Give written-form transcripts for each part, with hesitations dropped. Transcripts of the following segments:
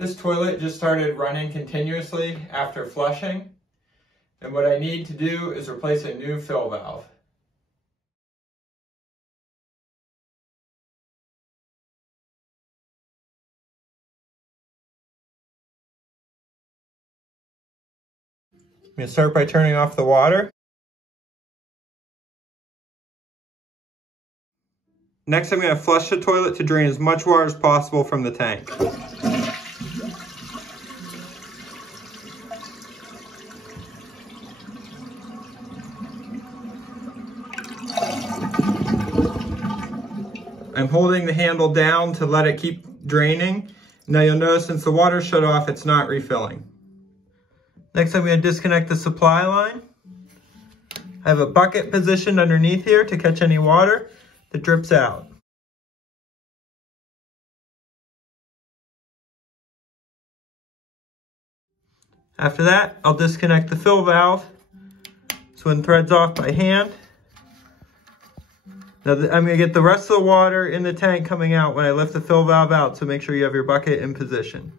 This toilet just started running continuously after flushing, and what I need to do is replace a new fill valve. I'm going to start by turning off the water. Next, I'm going to flush the toilet to drain as much water as possible from the tank. I'm holding the handle down to let it keep draining. Now you'll notice since the water's shut off, it's not refilling. Next, I'm going to disconnect the supply line. I have a bucket positioned underneath here to catch any water that drips out. After that, I'll disconnect the fill valve. This one threads off by hand. Now I'm going to get the rest of the water in the tank coming out when I lift the fill valve out, so make sure you have your bucket in position.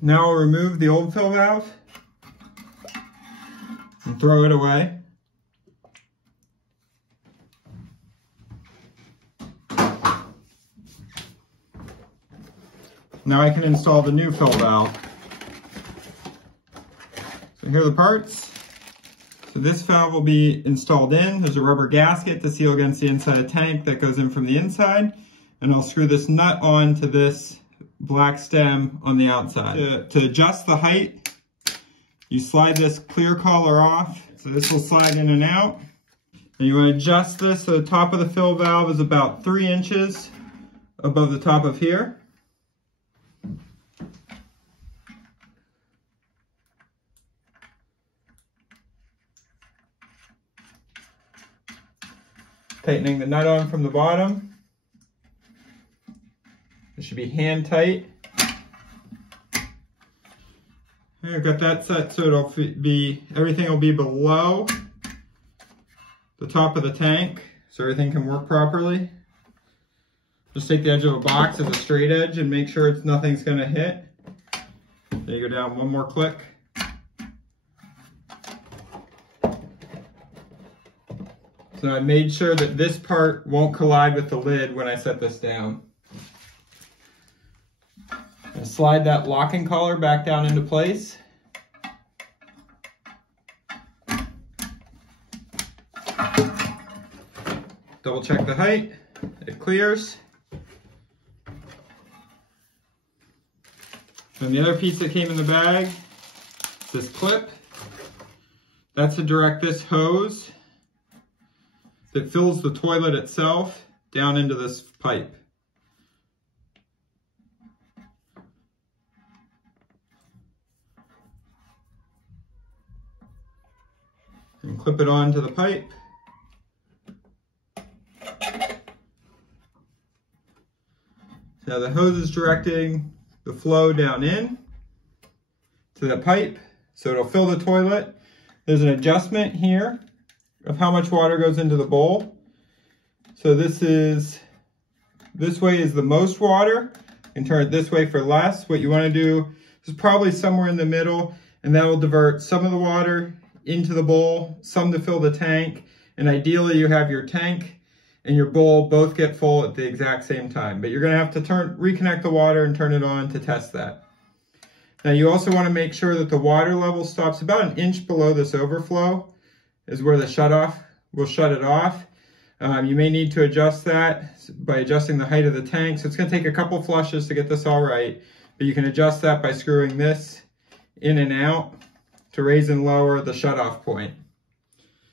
Now I'll remove the old fill valve and throw it away. Now I can install the new fill valve. So here are the parts. So this valve will be installed in. There's a rubber gasket to seal against the inside of the tank that goes in from the inside. And I'll screw this nut on to this black stem on the outside. To adjust the height, you slide this clear collar off. So this will slide in and out. And you want to adjust this so the top of the fill valve is about 3 inches above the top of here. Tightening the nut on from the bottom. It should be hand tight. I've got that set so everything will be below the top of the tank so everything can work properly. Just take the edge of a box as a straight edge and make sure nothing's going to hit. There you go, down one more click. So I made sure that this part won't collide with the lid when I set this down. And slide that locking collar back down into place. Double check the height, it clears. And the other piece that came in the bag, this clip, that's to direct this hose that fills the toilet itself down into this pipe. And clip it onto the pipe. Now the hose is directing the flow down in to the pipe, so it'll fill the toilet. There's an adjustment here of how much water goes into the bowl. So this way is the most water, and turn it this way for less. What you want to do is probably somewhere in the middle, and that will divert some of the water into the bowl, some to fill the tank, and ideally you have your tank and your bowl both get full at the exact same time. But you're going to have to reconnect the water and turn it on to test that. Now you also want to make sure that the water level stops about 1 inch below this overflow, is where the shutoff will shut it off. You may need to adjust that by adjusting the height of the tank. So it's going to take a couple flushes to get this all right, but you can adjust that by screwing this in and out to raise and lower the shutoff point.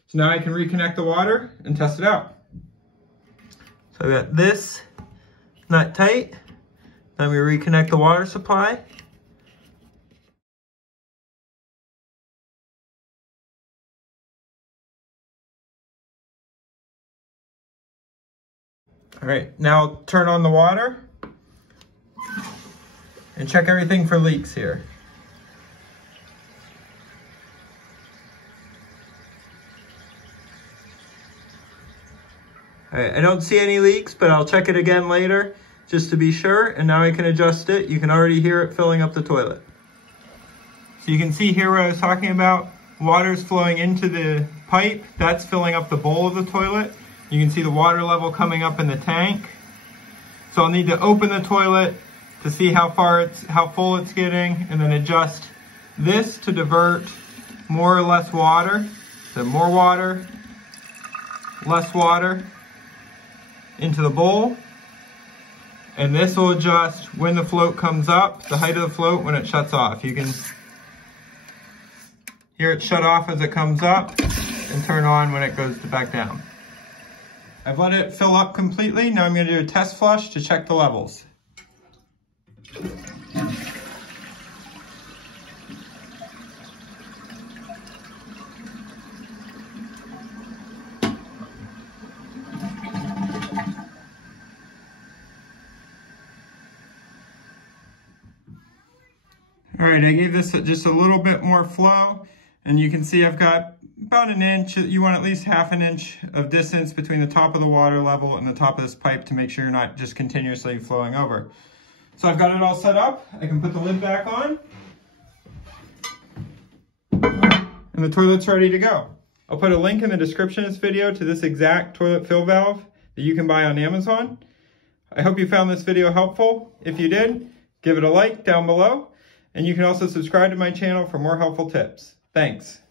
So now I can reconnect the water and test it out. So I got this nut tight. Now we reconnect the water supply. All right, now turn on the water. and check everything for leaks here. All right, I don't see any leaks, but I'll check it again later just to be sure, and now I can adjust it. You can already hear it filling up the toilet. So you can see here what I was talking about. Water's flowing into the pipe. That's filling up the bowl of the toilet. You can see the water level coming up in the tank. So I'll need to open the toilet to see how full it's getting, and then adjust this to divert more or less water. So more water, less water into the bowl. And this will adjust when the float comes up, the height of the float when it shuts off. You can hear it shut off as it comes up and turn on when it goes back down. I've let it fill up completely. Now I'm going to do a test flush to check the levels. All right, I gave this just a little bit more flow, and you can see I've got about an inch. You want at least half an inch of distance between the top of the water level and the top of this pipe to make sure you're not just continuously flowing over. So I've got it all set up. I can put the lid back on, and the toilet's ready to go. I'll put a link in the description of this video to this exact toilet fill valve that you can buy on Amazon. I hope you found this video helpful. If you did, give it a like down below. And you can also subscribe to my channel for more helpful tips. Thanks.